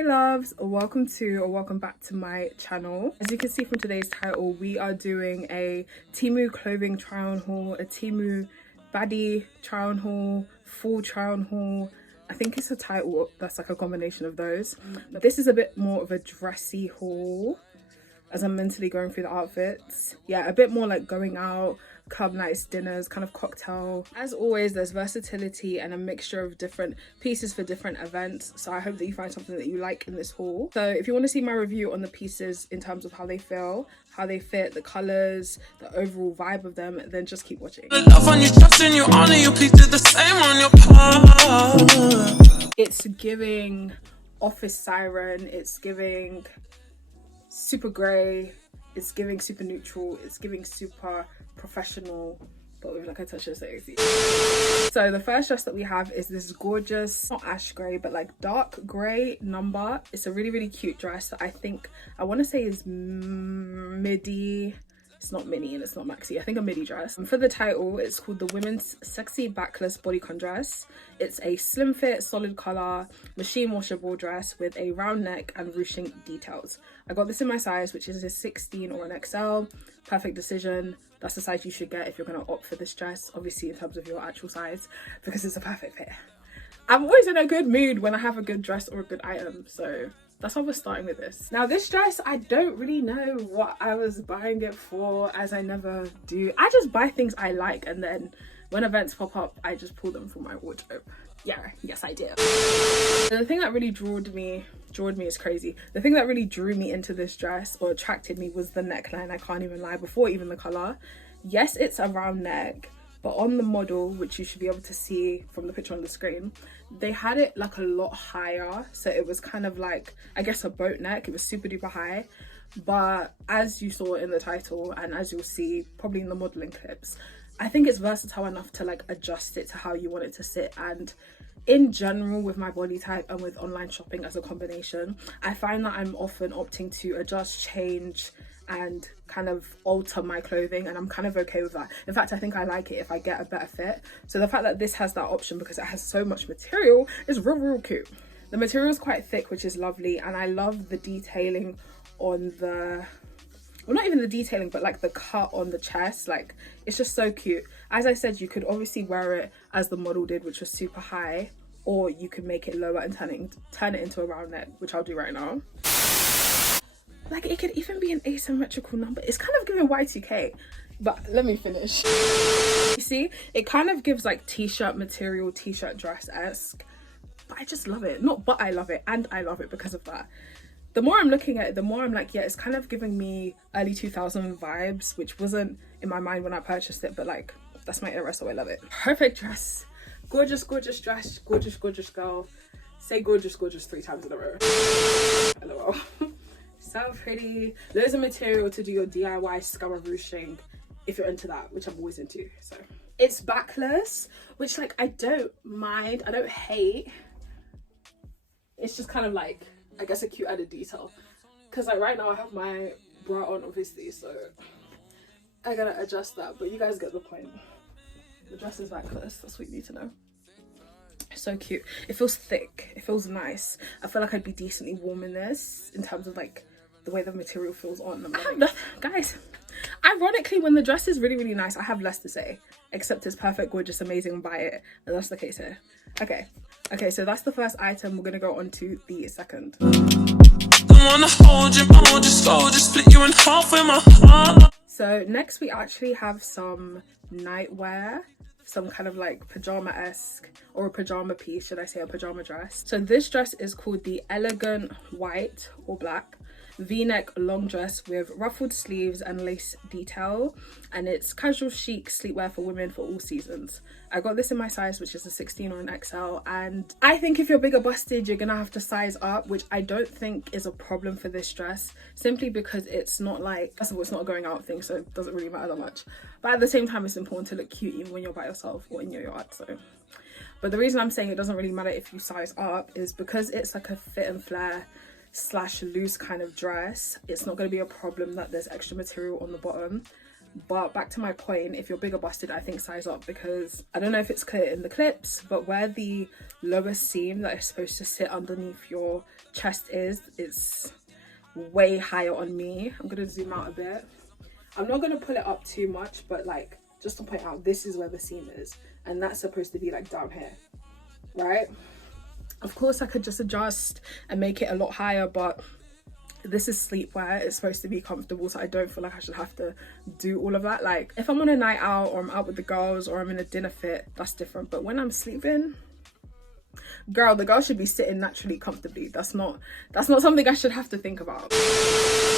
Hey loves, welcome back to my channel. As you can see from today's title, we are doing a TEMU clothing try on haul, a TEMU baddie try on haul, full try on haul. I think it's a title that's like a combination of those, but this is a bit more of a dressy haul as I'm mentally going through the outfits. Yeah, a bit more like going out, club nights, dinners, kind of cocktail. As always, there's versatility and a mixture of different pieces for different events, so I hope that you find something that you like in this haul. So if you want to see my review on the pieces in terms of how they feel, how they fit, the colors, the overall vibe of them, then just keep watching. It's giving office siren, it's giving super grey, it's giving super neutral, it's giving super professional, but with like a touch of sexy. So the first dress that we have is this gorgeous, not ash grey, but like dark grey number. It's a really cute dress that I want to say is midi. It's not mini and it's not maxi, I think a midi dress. And for the title, it's called the Women's Sexy Backless Bodycon Dress. It's a slim fit, solid color, machine washable dress with a round neck and ruching details. I got this in my size, which is a 16 or an XL. Perfect decision. That's the size you should get if you're going to opt for this dress, obviously in terms of your actual size, because it's a perfect fit. I'm always in a good mood when I have a good dress or a good item, so that's why we're starting with this. Now this dress, I don't really know what I was buying it for, as I never do. I just buy things I like, and then when events pop up, I just pull them from my wardrobe. Yeah, yes I did. The thing that really drew me is crazy. The thing that really drew me into this dress or attracted me was the neckline. I can't even lie, before even the color. Yes, it's a round neck, but on the model, which you should be able to see from the picture on the screen, they had it like a lot higher, so it was kind of like, I guess, a boat neck. It was super duper high, but as you saw in the title and as you'll see probably in the modeling clips, I think it's versatile enough to like adjust it to how you want it to sit. And in general, with my body type and with online shopping as a combination, I find that I'm often opting to adjust, change and kind of alter my clothing, and I'm kind of okay with that. In fact, I think I like it if I get a better fit. So the fact that this has that option, because it has so much material, is real cute. The material is quite thick, which is lovely, and I love the detailing on the, well, not even the detailing, but like the cut on the chest. Like, it's just so cute. As I said, you could obviously wear it as the model did, which was super high, or you could make it lower and turn it into a round neck, which I'll do right now. Like, it could even be an asymmetrical number. It's kind of giving Y2K, but let me finish. You see, it kind of gives like t-shirt material, t-shirt dress-esque, but I just love it. Not but I love it, and I love it because of that. The more I'm looking at it, the more I'm like, yeah, it's kind of giving me early 2000 vibes, which wasn't in my mind when I purchased it, but like, that's my era, so I love it. Perfect dress. Gorgeous dress, gorgeous girl. Say gorgeous 3 times in a row. LOL. So pretty. Loads of material to do your DIY scum and ruching if you're into that, which I'm always into. So it's backless, which like I don't mind, I don't hate. It's just kind of like, I guess, a cute added detail, because like right now I have my bra on obviously, so I gotta adjust that, but you guys get the point. The dress is backless, that's what you need to know. So cute. It feels thick, it feels nice. I feel like I'd be decently warm in this in terms of like the way the material feels on them. Guys, ironically, when the dress is really nice, I have less to say, except it's perfect, gorgeous, amazing, buy it, and that's the case here. Okay, so that's the first item. We're gonna go on to the second. So next we actually have some nightwear, some kind of like pajama-esque, or a pajama piece, should I say, a pajama dress. So this dress is called the Elegant White or Black V-neck long dress with ruffled sleeves and lace detail, and it's casual chic sleepwear for women for all seasons. I got this in my size, which is a 16 or an XL, and I think if you're bigger busted, you're gonna have to size up, which I don't think is a problem for this dress, simply because it's not like, first of all, it's not a going out thing, so it doesn't really matter that much, but at the same time, it's important to look cute even when you're by yourself or in your yard. So, but the reason I'm saying it doesn't really matter if you size up is because it's like a fit and flare / loose kind of dress. It's not going to be a problem that there's extra material on the bottom. But back to my point, if you're bigger busted, I think size up, because I don't know if it's clear in the clips, but where the lowest seam that is supposed to sit underneath your chest is, it's way higher on me. I'm gonna zoom out a bit. I'm not gonna pull it up too much, but like, just to point out, this is where the seam is, and that's supposed to be like down here, right? Of course I could just adjust and make it a lot higher, but this is sleepwear. It's supposed to be comfortable, so I don't feel like I should have to do all of that. Like, if I'm on a night out or I'm out with the girls or I'm in a dinner fit, that's different. But when I'm sleeping, girl, the girl should be sitting naturally comfortably. That's not something I should have to think about.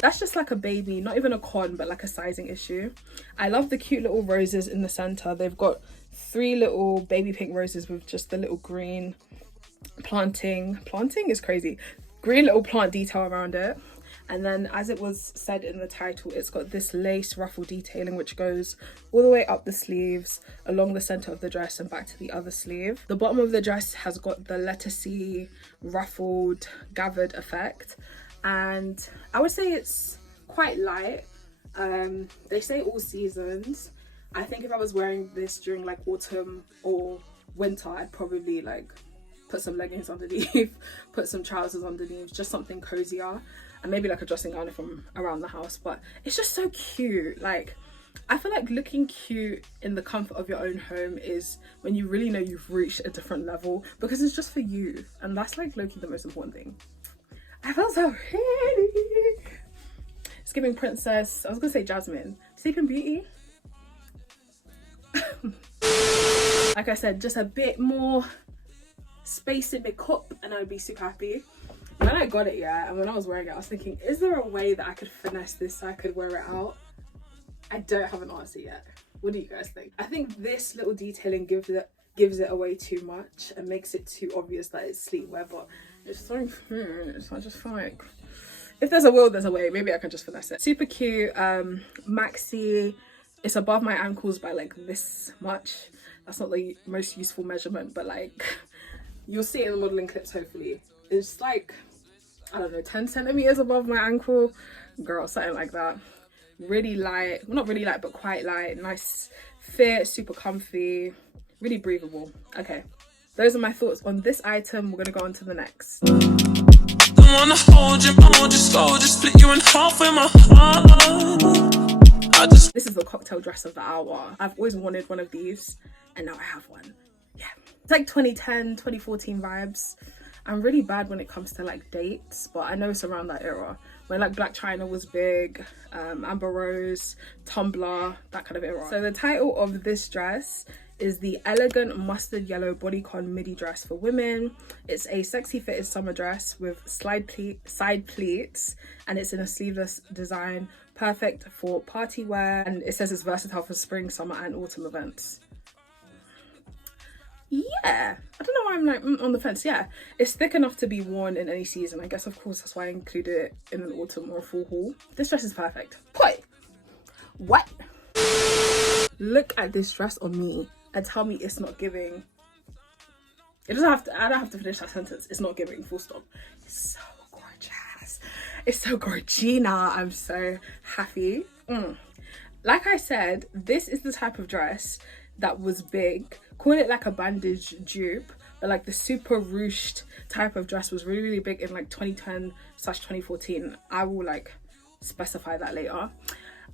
That's just like a baby, not even a con, but like a sizing issue. I love the cute little roses in the center. They've got 3 little baby pink roses with just the little green planting is crazy, green little plant detail around it. And then, as it was said in the title, it's got this lace ruffle detailing which goes all the way up the sleeves, along the center of the dress and back to the other sleeve. The bottom of the dress has got the letter C ruffled gathered effect, and I would say it's quite light. They say all seasons. I think if I was wearing this during like autumn or winter, I'd probably like put some leggings underneath, put some trousers underneath, just something cozier, and maybe like a dressing gown if I'm around the house. But it's just so cute. Like, I feel like looking cute in the comfort of your own home is when you really know you've reached a different level, because it's just for you, and that's like low-key the most important thing. I feel so pretty. It's giving princess, I was gonna say Jasmine, Sleeping Beauty. Like I said, just a bit more space in my cup and I would be super happy. When I got it, yeah, and when I was wearing it, I was thinking, is there a way that I could finesse this so I could wear it out? I don't have an answer yet. What do you guys think? I think this little detailing gives it away too much and makes it too obvious that it's sleepwear, but it's so cute. I just feel like if there's a will, there's a way. Maybe I can just finesse it. Super cute, maxi. It's above my ankles by like this much. That's not the most useful measurement, but like, you'll see it in the modeling clips hopefully. It's like, I don't know, 10 centimeters above my ankle, girl, something like that. Really light, well, not really light, but quite light. Nice fit, super comfy, really breathable. Okay, those are my thoughts on this item. We're gonna go on to the next. Don't wanna hold you, just split you in half with my heart. This is the cocktail dress of the hour. I've always wanted one of these, and now I have one. Yeah, it's like 2010, 2014 vibes. I'm really bad when it comes to like dates, but I know it's around that era when like Black China was big, Amber Rose, Tumblr, that kind of era. So the title of this dress is the Elegant Mustard Yellow Bodycon Midi Dress for women. It's a sexy fitted summer dress with side pleats, and it's in a sleeveless design, perfect for party wear, and it says it's versatile for spring, summer and autumn events. Yeah, I don't know why I'm like on the fence. Yeah, it's thick enough to be worn in any season. I guess, of course, that's why I included it in an autumn or a fall haul. This dress is perfect. What? Look at this dress on me and tell me it's not giving. It doesn't have to, I don't have to finish that sentence. It's not giving, full stop. It's so gorgeous. It's so gorgina. I'm so happy. Like I said, this is the type of dress that was big. Call it like a bandage dupe, but like the super ruched type of dress was really, really big in like 2010/2014. I will like specify that later.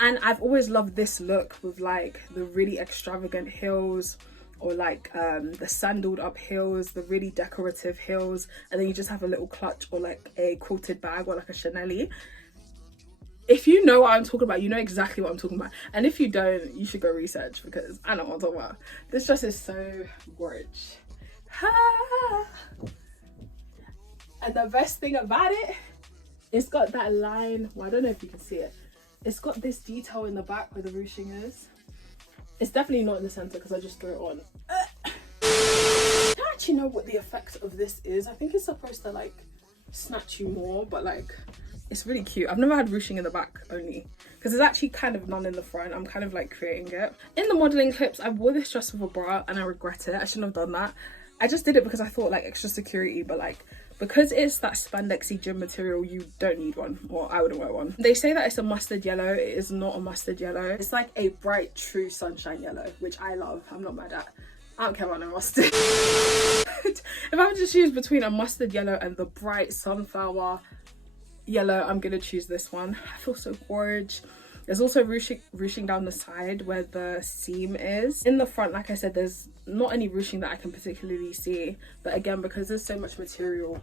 And I've always loved this look with like the really extravagant heels, or like the sandaled up heels, the really decorative heels, and then you just have a little clutch or like a quilted bag or like a Chanel-y. If you know what I'm talking about, you know exactly what I'm talking about. And if you don't, you should go research, because I know what I'm talking about. This dress is so gorgeous. And the best thing about it, it's got that line. Well, I don't know if you can see it. It's got this detail in the back where the ruching is. It's definitely not in the center because I just threw it on. I don't actually know what the effect of this is. I think it's supposed to like snatch you more, but like, it's really cute. I've never had ruching in the back only, because there's actually kind of none in the front. I'm kind of like creating it. In the modeling clips, I wore this dress with a bra and I regret it. I shouldn't have done that. I just did it because I thought like extra security, but like because it's that spandexy gym material, you don't need one, or I wouldn't wear one. They say that it's a mustard yellow. It is not a mustard yellow. It's like a bright true sunshine yellow, which I love. I'm not mad at. I don't care about no mustard. If I have to choose between a mustard yellow and the bright sunflower yellow, I'm gonna choose this one. I feel so gorgeous. There's also ruching down the side where the seam is. In the front, like I said, there's not any ruching that I can particularly see, but again, because there's so much material,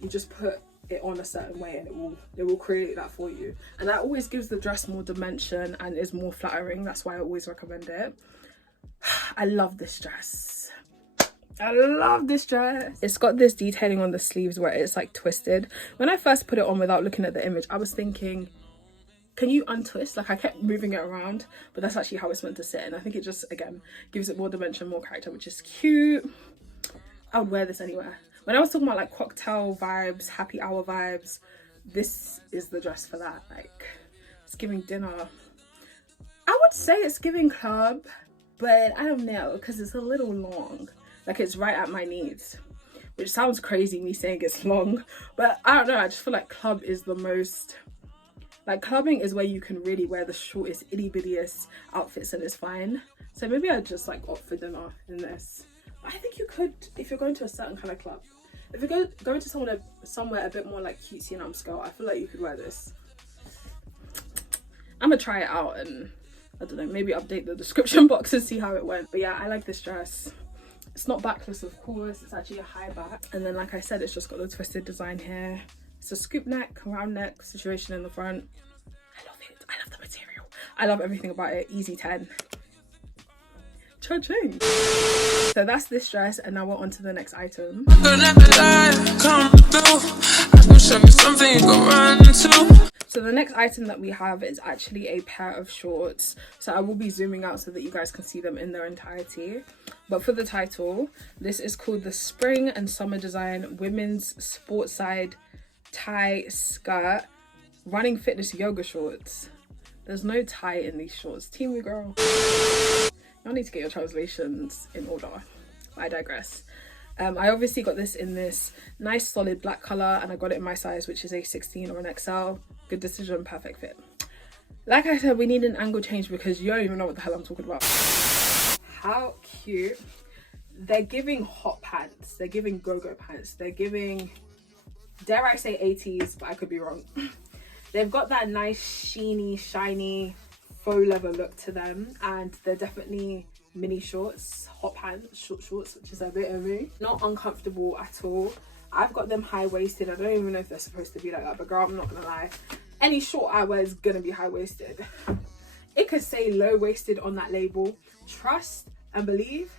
you just put it on a certain way and it will create that for you, and that always gives the dress more dimension and is more flattering. That's why I always recommend it. I love this dress. I love this dress. It's got this detailing on the sleeves where it's like twisted. When I first put it on without looking at the image, I was thinking, can you untwist? Like, I kept moving it around, but that's actually how it's meant to sit, and I think it just, again, gives it more dimension, more character, which is cute. I would wear this anywhere. When I was talking about like cocktail vibes, happy hour vibes, this is the dress for that. Like, it's giving dinner. I would say it's giving club, but I don't know, because it's a little long. Like, it's right at my knees, which sounds crazy, me saying it's long, but I don't know, I just feel like club is the most, like, clubbing is where you can really wear the shortest, itty-bittiest outfits and it's fine. So maybe I'd just like opt for dinner in this. But I think you could, if you're going to a certain kind of club. If you're going to somewhere a bit more like cutesy and upscale, I feel like you could wear this. I'm gonna try it out and, I don't know, maybe update the description box and see how it went. But yeah, I like this dress. It's not backless, of course, it's actually a high back. And then, like I said, it's just got the twisted design here. It's a scoop neck, round neck situation in the front. I love it. I love the material. I love everything about it. Easy 10. Cha-ching. So that's this dress, and now we're on to the next item. So the next item that we have is actually a pair of shorts. So I will be zooming out so that you guys can see them in their entirety. But for the title, this is called the Spring and Summer Design Women's Sports Side Tie Skirt Running Fitness Yoga Shorts. There's no tie in these shorts. TEMU girl. Y'all need to get your translations in order. I digress. I obviously got this in this nice solid black colour, and I got it in my size, which is a 16 or an XL. Good decision, perfect fit. Like I said, we need an angle change because you don't even know what the hell I'm talking about. How cute. They're giving hot pants. They're giving go-go pants. They're giving, dare I say 80s, but I could be wrong. They've got that nice sheeny, shiny, faux leather look to them, and they're definitely mini shorts, hot pants, short shorts, which is a bit of me. Not uncomfortable at all. I've got them high-waisted. I don't even know if they're supposed to be like that, but girl, I'm not gonna lie, any short I wear is gonna be high-waisted. It could say low-waisted on that label. Trust and believe,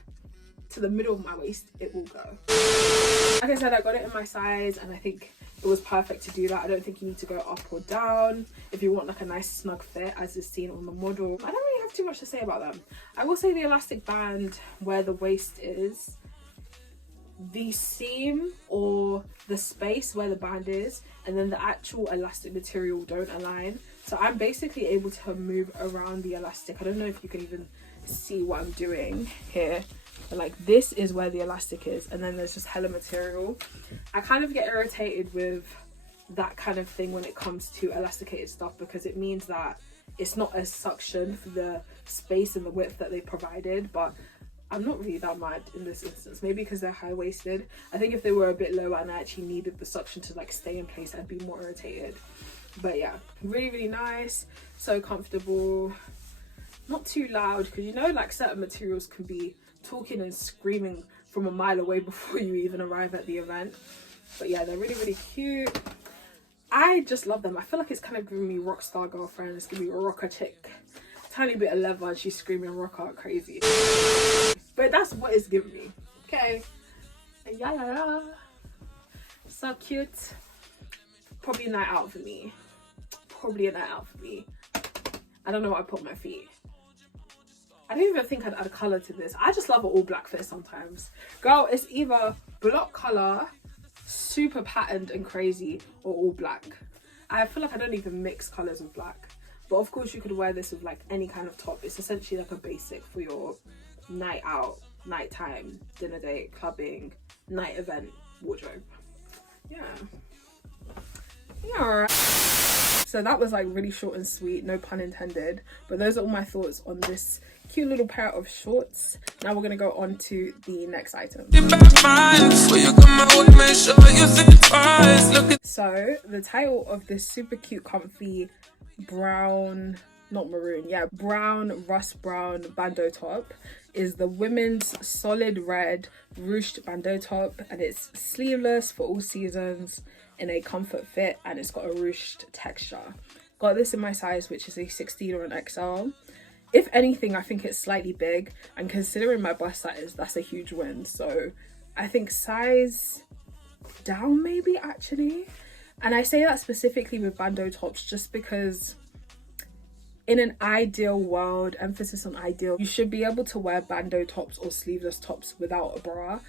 to the middle of my waist it will go. Like I said, I got it in my size, and I think it was perfect to do that. I don't think you need to go up or down if you want like a nice snug fit, as is seen on the model. I don't really have too much to say about them. I will say the elastic band where the waist is, the seam or the space where the band is, and then the actual elastic material don't align. So I'm basically able to move around the elastic. I don't know if you can even see what I'm doing here, but like this is where the elastic is, and then there's just hella material. I kind of get irritated with that kind of thing when it comes to elasticated stuff, because it means that it's not as suction for the space and the width that they provided. But I'm not really that mad in this instance, maybe because they're high-waisted. I think if they were a bit lower and I actually needed the suction to like stay in place, I'd be more irritated. But yeah, really, really nice, so comfortable, not too loud, because you know, like certain materials can be talking and screaming from a mile away before you even arrive at the event. But yeah, they're really, really cute. I just love them. I feel like it's kind of giving me rockstar girlfriend. It's giving me a rocker chick, tiny bit of leather, and she's screaming rock out crazy. But that's what it's giving me. Okay, yeah, yeah, yeah. So cute. Probably a night out for me. Probably a night out for me. I don't know what I put on my feet. I don't even think I'd add colour to this. I just love an all black fit sometimes. Girl, it's either block colour, super patterned and crazy, or all black. I feel like I don't even mix colours with black. But of course you could wear this with like any kind of top. It's essentially like a basic for your night out, nighttime, dinner date, clubbing, night event wardrobe. yeah. So that was like really short and sweet, no pun intended, but those are all my thoughts on this cute little pair of shorts. Now we're gonna go on to the next item. So the title of this super cute comfy brown, not maroon, yeah, brown, rust brown bandeau top is the women's solid red ruched bandeau top, and it's sleeveless for all seasons in a comfort fit, and it's got a ruched texture. Got this in my size, which is a 16 or an XL. If anything, I think it's slightly big, and considering my bust size, that's a huge win. So I think size down maybe, actually. And I say that specifically with bandeau tops just because in an ideal world, emphasis on ideal, you should be able to wear bandeau tops or sleeveless tops without a bra.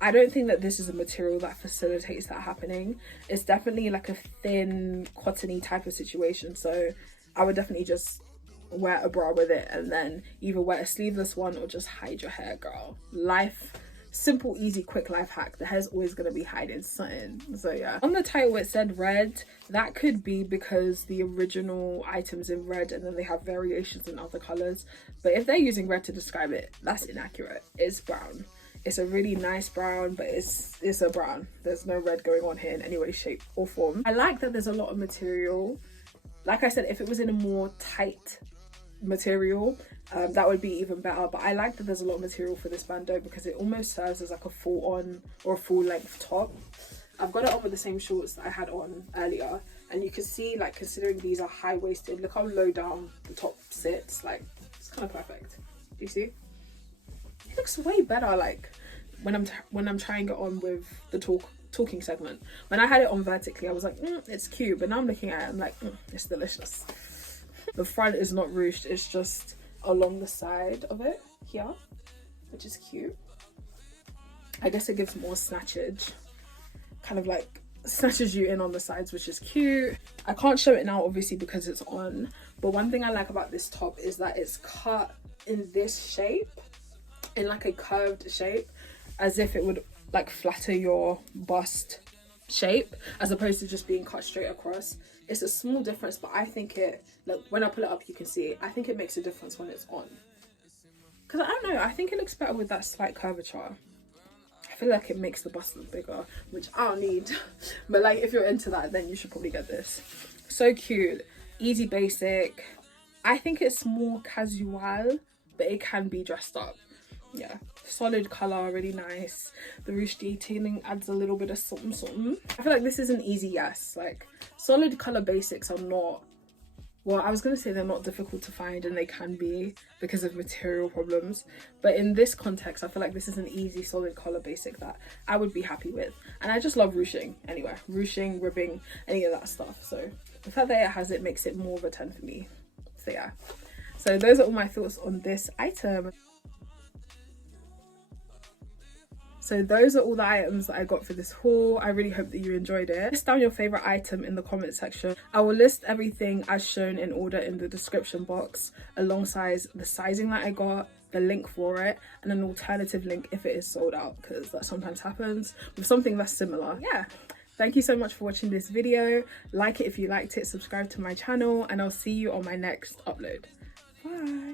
I don't think that this is a material that facilitates that happening. It's definitely like a thin, cottony type of situation. So I would definitely just wear a bra with it and then either wear a sleeveless one or just hide your hair, girl. Life, simple, easy, quick life hack. The hair's always gonna be hiding something. So yeah. On the title it said red. That could be because the original item's in red and then they have variations in other colors. But if they're using red to describe it, that's inaccurate. It's brown. It's a really nice brown, but it's a brown. There's no red going on here in any way, shape or form. I like that there's a lot of material. Like I said, if it was in a more tight material, that would be even better, but I like that there's a lot of material for this bandeau because it almost serves as like a full on or a full length top. I've got it on with the same shorts that I had on earlier, and you can see, like, considering these are high-waisted, look how low down the top sits. Like, it's kind of perfect. Do you see? It looks way better like when I'm trying it on with the talking segment. When I had it on vertically, I was like, it's cute, but now I'm looking at it, I'm like, it's delicious. The front is not ruched, it's just along the side of it here, which is cute. I guess it gives more snatchage, kind of like snatches you in on the sides, which is cute. I can't show it now obviously because it's on, but one thing I like about this top is that it's cut in this shape, in like a curved shape, as if it would like flatter your bust shape as opposed to just being cut straight across. It's a small difference, but I think it, like when I pull it up you can see it, I think it makes a difference when it's on, because I don't know, I think it looks better with that slight curvature. I feel like it makes the bust look bigger, which I don't need. But like if you're into that, then you should probably get this. So cute, easy basic. I think it's more casual, but it can be dressed up. Yeah, solid color, really nice. The ruched detailing adds a little bit of something something. I feel like this is an easy yes. Like, solid color basics are not, well, I was gonna say they're not difficult to find, and they can be because of material problems, but in this context I feel like this is an easy solid color basic that I would be happy with. And I just love ruching anyway, ruching, ribbing, any of that stuff. So the fact that it has it makes it more of a 10 for me. So yeah, so those are all my thoughts on this item. So those are all the items that I got for this haul. I really hope that you enjoyed it. List down your favorite item in the comment section. I will list everything as shown in order in the description box, alongside the sizing that I got, the link for it, and an alternative link if it is sold out, because that sometimes happens with something that's similar. Yeah, thank you so much for watching this video. Like it if you liked it, subscribe to my channel, and I'll see you on my next upload. Bye.